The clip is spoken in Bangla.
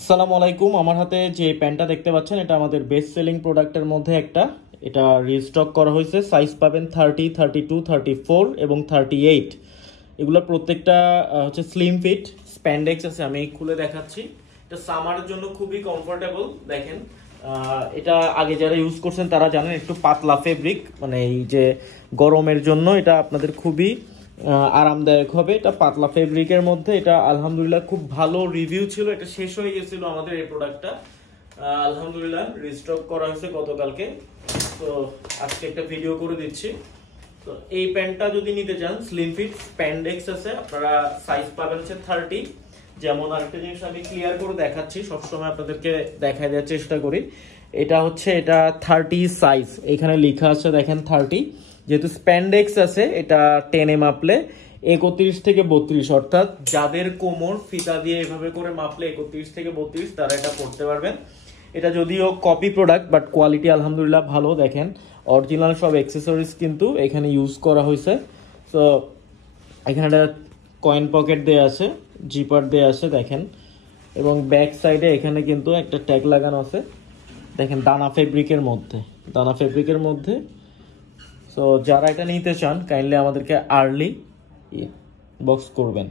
আসসালামু আলাইকুম। আমার হাতে যে প্যান্টটা দেখতে পাচ্ছেন এটা আমাদের বেস্ট সেলিং প্রোডাক্টের মধ্যে একটা। এটা রিস্টক করা হয়েছে। সাইজ পাবেন 30, 32, 34 এবং 38। এগুলো প্রত্যেকটা হচ্ছে স্লিম ফিট স্প্যান্ডেক্স আছে। আমি খুলে দেখাচ্ছি। এটা সামারের জন্য খুবই কমফোর্টেবল। দেখেন, এটা আগে যারা ইউজ করছেন তারা জানেন একটু পাতলা ফেব্রিক, মানে এই যে গরমের জন্য এটা আপনাদের খুবই আরামদায়ক হবে। এটা পাতলা ফেব্রিকের মধ্যে, এটা আলহামদুলিল্লাহ খুব ভালো রিভিউ ছিল। এটা শেষ হয়ে গেছিল আমাদের এই প্রোডাক্টটা, আলহামদুলিল্লাহ রিস্টক করা হয়েছে গতকালকে। তো আজকে একটা ভিডিও করে দিচ্ছি। তো এই প্যান্টটা যদি নিতে চান, স্লিম ফিট স্প্যান্ডেক্স আছে, আপনারা সাইজ পাবেন হচ্ছে 30। যেমন আরেকটা জিনিস আমি ক্লিয়ার করে দেখাচ্ছি, সবসময় আপনাদেরকে দেখাই দেওয়ার চেষ্টা করি। এটা হচ্ছে এটা 30 সাইজ, এখানে লেখা আছে দেখেন 30। যেহেতু স্প্যান্ডেক্স আছে, এটা টেনে মাপলে 31 থেকে 32, অর্থাৎ যাদের কোমর ফিতা দিয়ে এভাবে করে মাপলে 31 থেকে 32 তারা এটা পড়তে পারবেন। এটা যদিও কপি প্রোডাক্ট, বাট কোয়ালিটি আলহামদুলিল্লাহ ভালো। দেখেন অরিজিনাল সব অ্যাক্সেসরিজ কিন্তু এখানে ইউজ করা হয়েছে। তো এখানে একটা কয়েন পকেট দেয়া আছে, জিপার দেয়া আছে দেখেন, এবং ব্যাক সাইডে এখানে কিন্তু একটা ট্যাগ লাগানো আছে। দেখেন দানা ফেব্রিকের মধ্যে। সো যারা এটা নিতে চান কাইন্ডলি আমাদেরকে আর্লি বক্স করবেন।